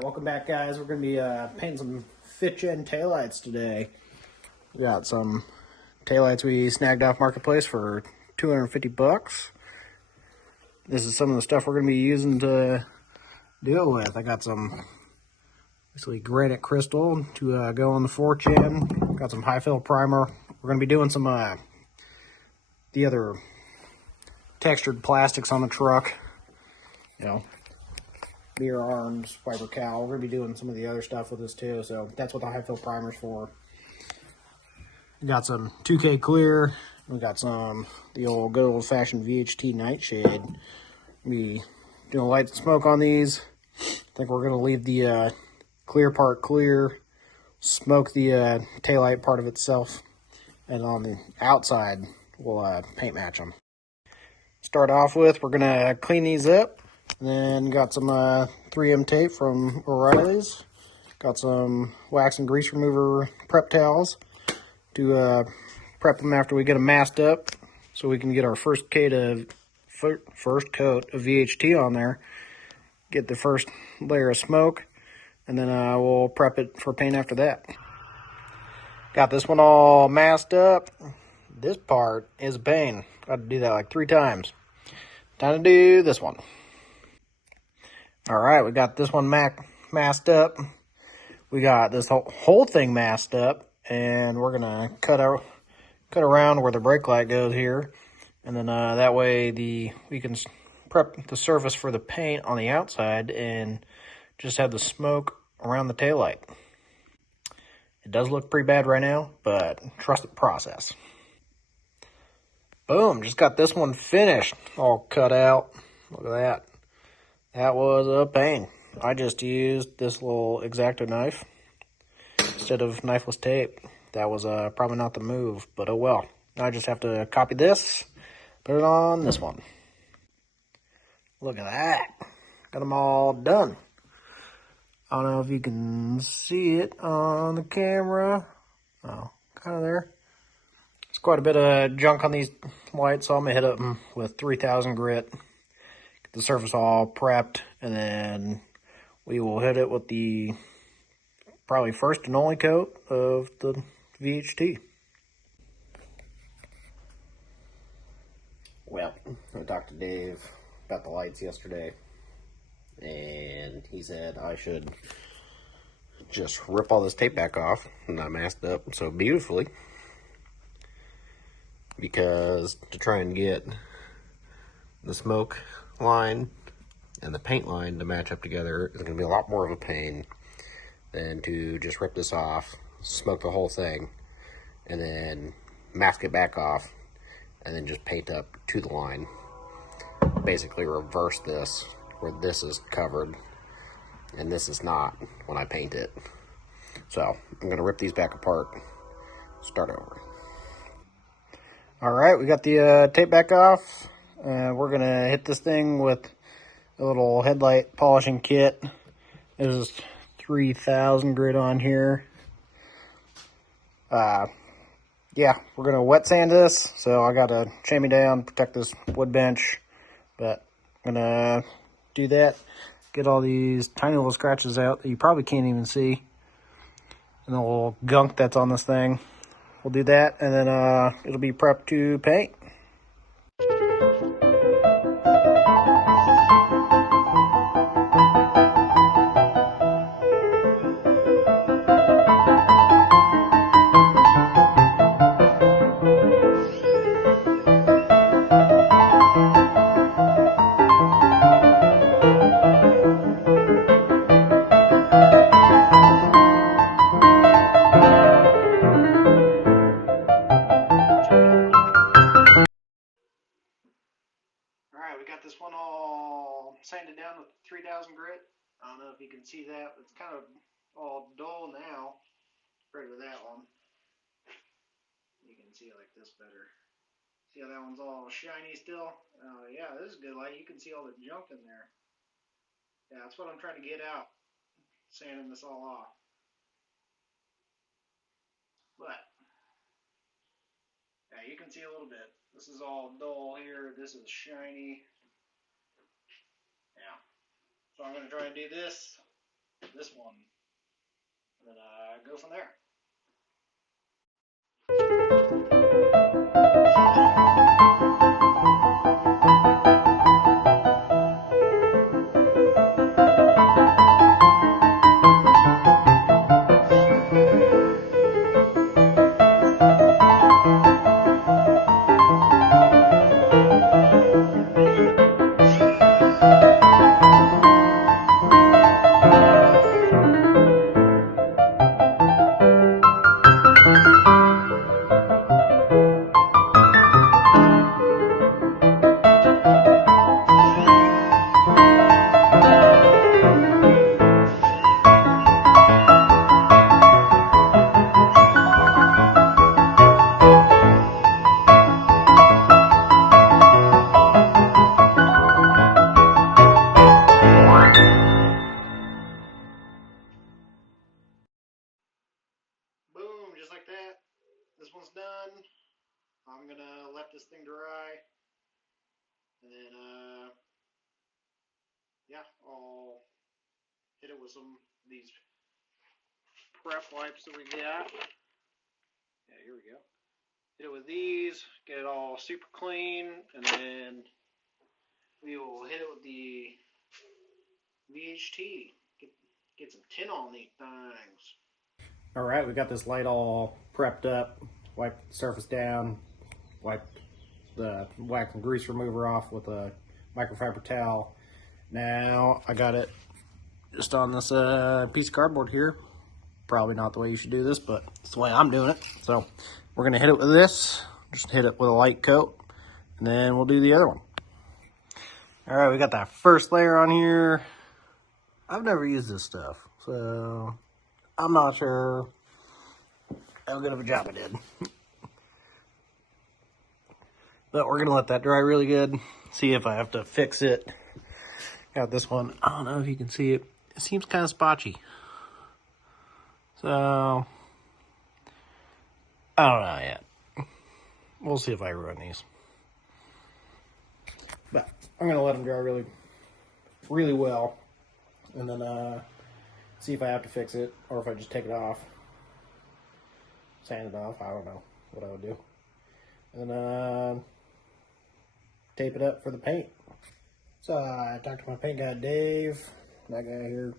Alright, welcome back, guys. We're going to be painting some fifth-gen taillights today. We got some taillights we snagged off Marketplace for 250 bucks. This is some of the stuff we're going to be using to deal with. I got some basically granite crystal to go on the 4chan. Got some high-fill primer. We're going to be doing some the other textured plastics on the truck. You know, beer arms, fiber cowl. We're going to be doing some of the other stuff with this too, so that's what the high fill primer's for. We got some 2K clear. We got some the good old fashioned VHT nightshade. We doing light and smoke on these. I think we're going to leave the clear part clear, smoke the taillight part of itself, and on the outside we'll paint match them. Start off with, we're going to clean these up. And then got some 3M tape from O'Reilly's. Got some wax and grease remover prep towels to prep them after we get them masked up, so we can get our first coat of VHT on there. Get the first layer of smoke, and then we'll prep it for paint after that. Got this one all masked up. This part is a pain. Got to do that like 3 times. Time to do this one. Alright, we got this one masked up. We got this whole thing masked up, and we're gonna cut around where the brake light goes here, and then that way we can prep the surface for the paint on the outside and just have the smoke around the taillight. It does look pretty bad right now, but trust the process. Boom, just got this one finished, all cut out. Look at that. That was a pain. I just used this little X-Acto knife instead of knifeless tape. That was probably not the move, but oh well. Now I just have to copy this, put it on this one. Look at that. Got them all done. I don't know if you can see it on the camera. Oh, kind of there. There's quite a bit of junk on these lights, so I'm going to hit them with 3000 grit. The surface all prepped, and then we will hit it with the probably first and only coat of the VHT. Well, I talked to Dave about the lights yesterday, and he said I should just rip all this tape back off, and I masked up so beautifully, because to try and get the smoke line and the paint line to match up together is going to be a lot more of a pain than to just rip this off, smoke the whole thing, and then mask it back off, and then just paint up to the line. Basically reverse this, where this is covered and this is not when I paint it. So I'm going to rip these back apart, start over. Alright, we got the tape back off. We're going to hit this thing with a little headlight polishing kit. There's 3000 grit on here. Yeah, we're going to wet sand this, so I got to chamois down, protect this wood bench. But I'm going to do that, get all these tiny little scratches out that you probably can't even see, and the little gunk that's on this thing. We'll do that, and then it'll be prepped to paint. Alright, we got this one all sanded down with 3000 grit. I don't know if you can see that, but it's kind of all dull now compared to that one. You can see it like this better. See how that one's all shiny still? Yeah, this is good light. You can see all the junk in there. Yeah, that's what I'm trying to get out, sanding this all off. But yeah, you can see a little bit. This is all dull here. This is shiny. Yeah. So I'm going to try and do this this one, and then go from there. Boom, just like that. This one's done. I'm gonna let this thing dry, and then yeah, I'll hit it with some of these prep wipes that we got. Yeah, here we go. Hit it with these, get it all super clean, and then we will hit it with the VHT. Get some tin on these things. All right, we got this light all prepped up. Wiped the surface down. Wiped the wax and grease remover off with a microfiber towel. Now I got it just on this piece of cardboard here. Probably not the way you should do this, but it's the way I'm doing it. So we're gonna hit it with this. Just hit it with a light coat, and then we'll do the other one. All right, we got that first layer on here. I've never used this stuff, so I'm not sure how good of a job I did. But we're gonna let that dry really good. See if I have to fix it. Got this one. I don't know if you can see it. It seems kind of spotchy. So I don't know yet. We'll see if I ruin these. But I'm gonna let them dry really, really well, and then see if I have to fix it or if I just take it off, sand it off. I don't know what I would do, and then tape it up for the paint. So I talked to my paint guy, Dave, that guy here.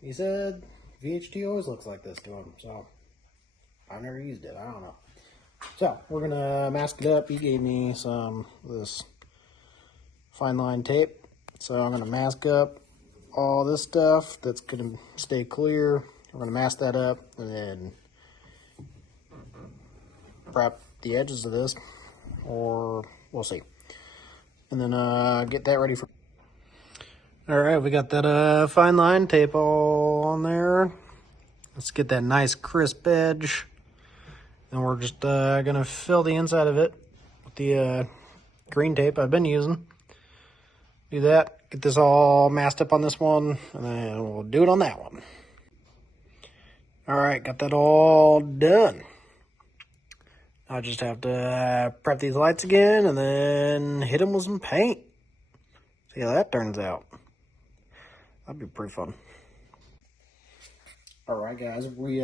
He said VHT always looks like this to him, so I've never used it. I don't know. So we're gonna mask it up. He gave me some of this fine line tape, so I'm gonna mask up all this stuff that's gonna stay clear. We're gonna mask that up and then wrap the edges of this, or we'll see. And then get that ready for. All right, we got that fine line tape all on there. Let's get that nice crisp edge. And we're just gonna fill the inside of it with the green tape I've been using. Do that, get this all masked up on this one, and then we'll do it on that one. All right, got that all done. I just have to prep these lights again and then hit them with some paint. See how that turns out. That'd be pretty fun. All right, guys, we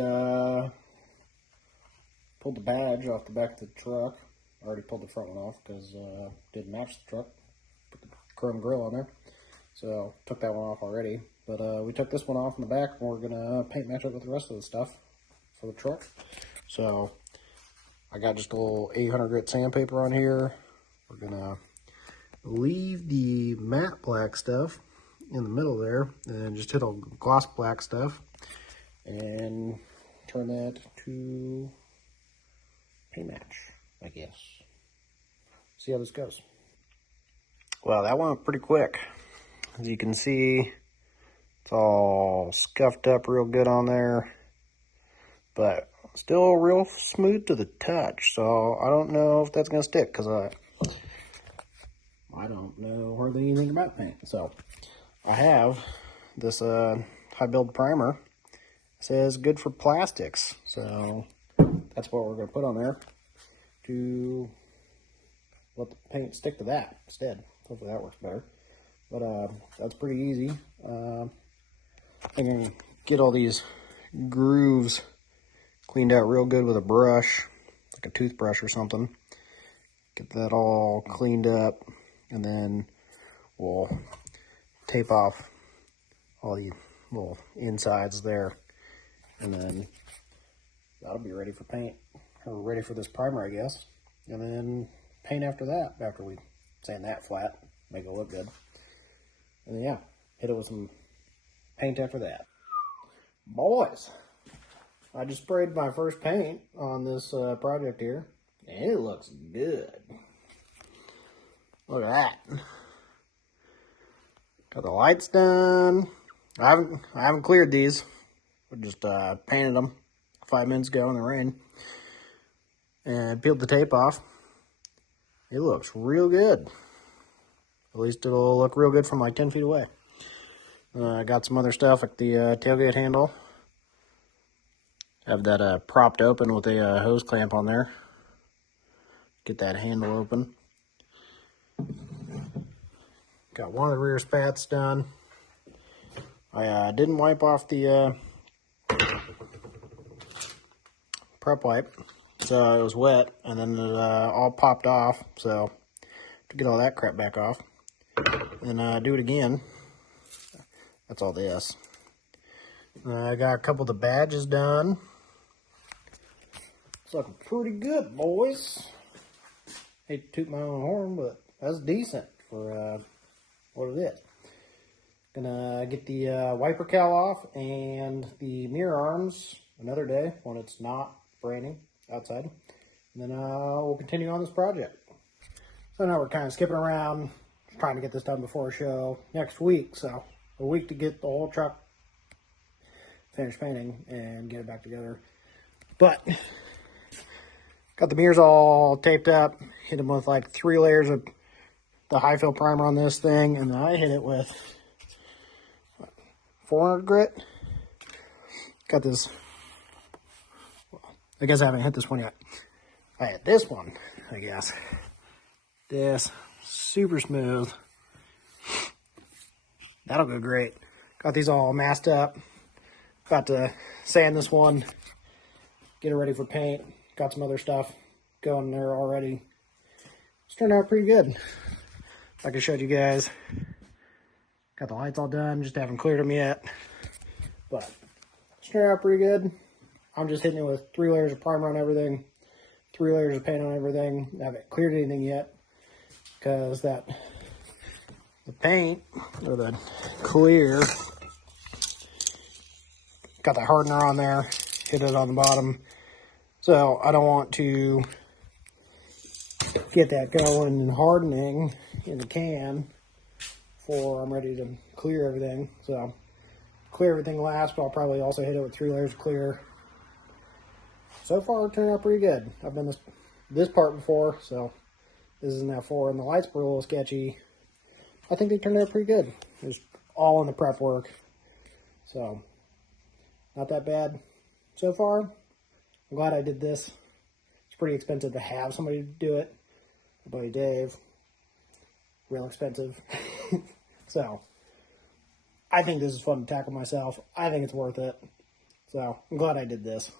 pulled the badge off the back of the truck. I already pulled the front one off because didn't match the truck. Put the chrome grill on there, so took that one off already. But we took this one off in the back, and we're gonna paint match it with the rest of the stuff for the truck. So I got just a little 800 grit sandpaper on here. We're gonna leave the matte black stuff in the middle there, and just hit all gloss black stuff, and turn that to paint match, I guess. See how this goes. Well, that went pretty quick. As you can see, it's all scuffed up real good on there, but still real smooth to the touch. So I don't know if that's gonna stick, because I don't know hardly anything about paint. So I have this high build primer. It says good for plastics, so that's what we're gonna put on there to let the paint stick to that instead. Hopefully that works better. But that's pretty easy. I can get all these grooves cleaned out real good with a brush, like a toothbrush or something. Get that all cleaned up, and then we'll tape off all the little insides there, and then that'll be ready for paint, or ready for this primer, I guess. And then paint after that, after we sand that flat, make it look good. And then, yeah, hit it with some paint after that. Boys, I just sprayed my first paint on this project here, and it looks good. Look at that. Got the lights done. I haven't cleared these. I just painted them 5 minutes ago in the rain and peeled the tape off. It looks real good. At least it'll look real good from like 10 feet away. I got some other stuff like the tailgate handle. Have that propped open with a hose clamp on there. Get that handle open. Got one of the rear spats done. I didn't wipe off the prep wipe, so it was wet, and then it all popped off, so to get all that crap back off. And do it again. That's all this. I got a couple of the badges done. It's looking pretty good, boys. Hate to toot my own horn, but that's decent for what it is. Gonna get the wiper cowl off and the mirror arms another day when it's not raining outside. And then we'll continue on this project. So now we're kind of skipping around, trying to get this done before a show next week. So a week to get the whole truck finished painting and get it back together. But got the mirrors all taped up, hit them with like 3 layers of the high fill primer on this thing, and then I hit it with 400 grit. Got this, I guess I haven't hit this one yet. I hit this one, I guess. This, super smooth. That'll go great. Got these all masked up. About to sand this one, get it ready for paint. Got some other stuff going there already. It's turned out pretty good. Like I showed you guys. Got the lights all done, just haven't cleared them yet. But it's turned out pretty good. I'm just hitting it with 3 layers of primer on everything, 3 layers of paint on everything. I haven't cleared anything yet because the paint, or the clear, got the hardener on there, hit it on the bottom. So I don't want to get that going and hardening in the can before I'm ready to clear everything. So clear everything last, but I'll probably also hit it with 3 layers of clear. So far it turned out pretty good. I've done this part before, so this is now 4, and the lights were a little sketchy. I think they turned out pretty good. It was all in the prep work, so not that bad so far. I'm glad I did this. It's pretty expensive to have somebody to do it. My buddy Dave, real expensive. So I think this is fun to tackle myself. I think it's worth it. So I'm glad I did this.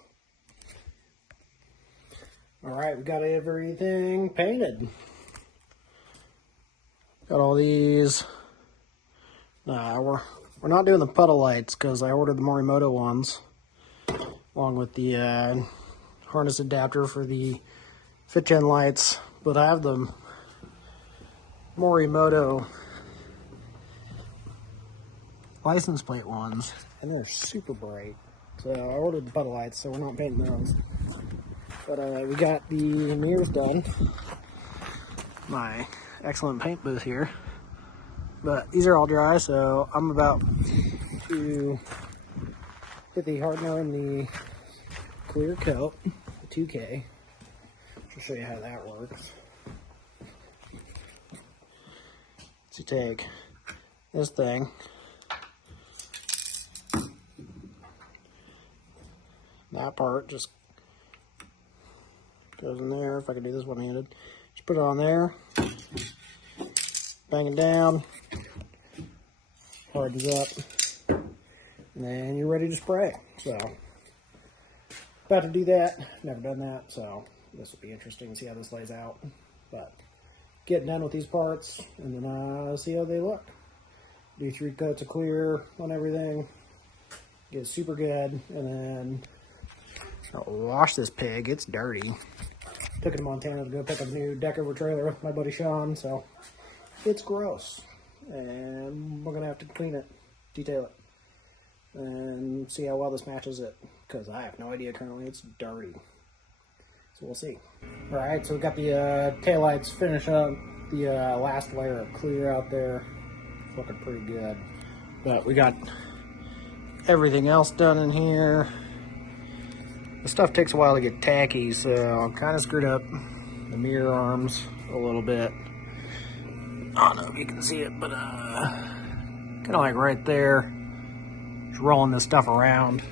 All right, we got everything painted. Got all these. We're not doing the puddle lights because I ordered the Morimoto ones, along with the harness adapter for the fit-gen lights. But I have the Morimoto license plate ones, and they're super bright. So I ordered the puddle lights, so we're not painting those. But we got the mirrors done. My excellent paint booth here. But these are all dry, so I'm about to hit the hardener and the clear coat, the 2K. I'll show you how that works. So you take this thing, that part just goes in there. If I can do this one-handed, just put it on there, bang it down, hardens up, and then you're ready to spray. So, about to do that. Never done that, so this will be interesting to see how this lays out. But getting done with these parts, and then see how they look. Do 3 coats of clear on everything. Get super good, and then I'll wash this pig. It's dirty. Took it to Montana to go pick up a new deck over trailer with my buddy Sean, so it's gross. And we're gonna have to clean it, detail it, and see how well this matches it, because I have no idea currently. It's dirty. So we'll see. Alright, so we got the taillights finished up, the last layer of clear out there. It's looking pretty good. But we got everything else done in here. The stuff takes a while to get tacky, so I'm kind of screwed up the mirror arms a little bit. I don't know if you can see it, but kind of like right there, just rolling this stuff around.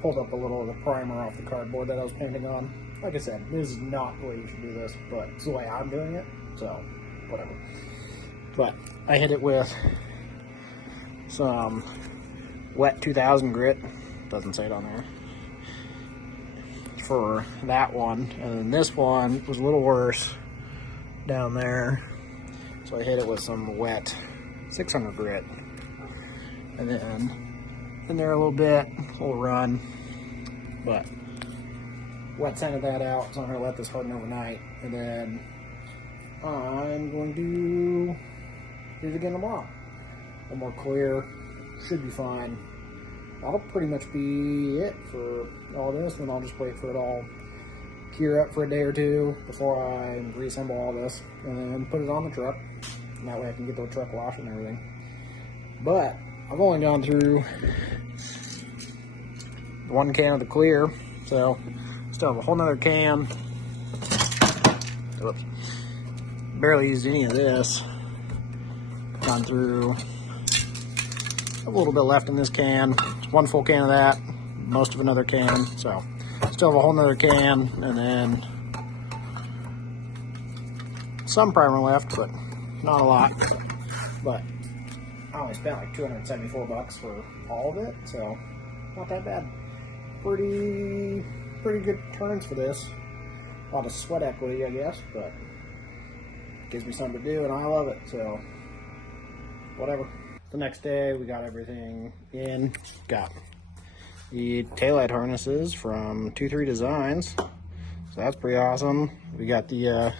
Pulled up a little of the primer off the cardboard that I was painting on. Like I said, this is not the way you should do this, but it's the way I'm doing it, so whatever. But I hit it with some wet 2000 grit, doesn't say it on there, for that one. And then this one was a little worse down there, so I hit it with some wet 600 grit, and then in there a little bit, a little run, but wet sanded that out, so I'm going to let this harden overnight, and then I'm going to do it again tomorrow. A little more clear, should be fine. That'll pretty much be it for all this, and I'll just wait for it all cure up for a day or two before I reassemble all this, and then put it on the truck, and that way I can get the truck washed and everything. But I've only gone through 1 can of the clear, so still have a whole nother can. Oops. Barely used any of this. Gone through a little bit left in this can. 1 full can of that, most of another can, so still have a whole nother can, and then some primer left, but not a lot. But I only spent like 274 bucks for all of it, so not that bad. Pretty good turns for this. A lot of sweat equity, I guess, but gives me something to do, and I love it, so whatever. The next day, we got everything in. Got the taillight harnesses from 2-3 Designs, so that's pretty awesome. We got the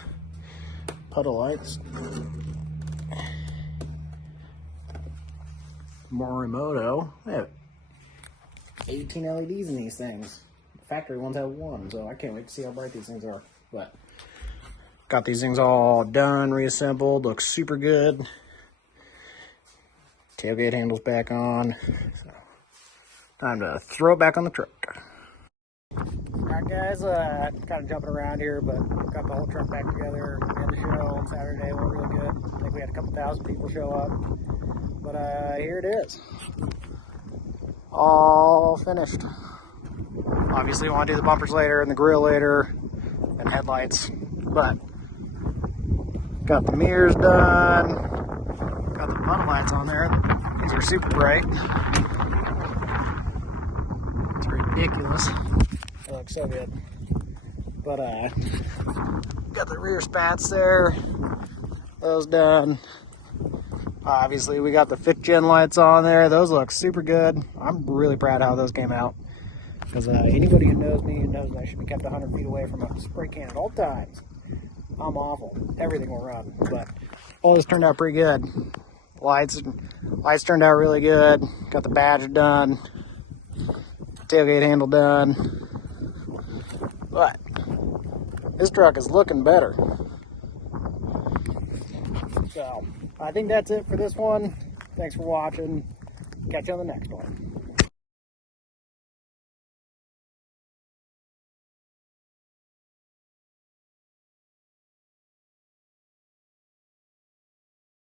puddle lights. Morimoto. They have 18 LEDs in these things. The factory ones have 1, so I can't wait to see how bright these things are. But got these things all done, reassembled, looks super good. Tailgate handles back on. So, time to throw it back on the truck. Alright guys, kind of jumping around here, but got the whole truck back together. We had the show on Saturday, it went really good. I think we had a couple thousand people show up. But here it is. All finished. Obviously we want to do the bumpers later and the grill later and headlights. But got the mirrors done. Got the puddle lights on there. These are super bright. It's ridiculous. They look so good. But got the rear spats there. Those done. Obviously we got the 5th gen lights on there. Those look super good. I'm really proud of how those came out. Because anybody who knows me knows I should be kept 100 feet away from a spray can at all times. I'm awful. Everything will run. But all this turned out pretty good. Lights turned out really good. Got the badge done. Tailgate handle done. But this truck is looking better. So I think that's it for this one. Thanks for watching. Catch you on the next one.